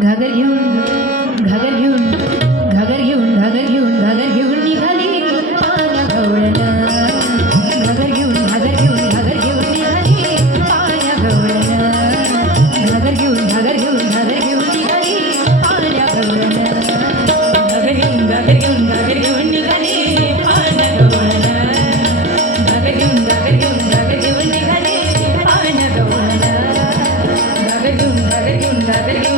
घागरघेऊन घागर घेऊन घागर घेऊन घागर घेऊन घागर घेऊन निघाली पाण्या गवळ्या घागर घेऊन घागर घेऊन घागर घेऊन निघाली पाण्या गवळ्या घागर घेऊन घागर घेऊन घागर घेऊन निघाली पाण्या गवळ्या घागर घेऊन घागर घेऊन घागर घेऊन निघाली पाण्या गवळ्या घागर घेऊन घागर घेऊन घागर घेऊन निघाली पाण्या गवळ्या घागर घेऊन घागर घेऊन घागर घेऊन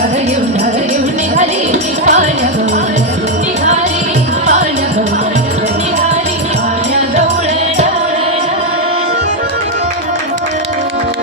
हरियुन हरियुन हरि हरि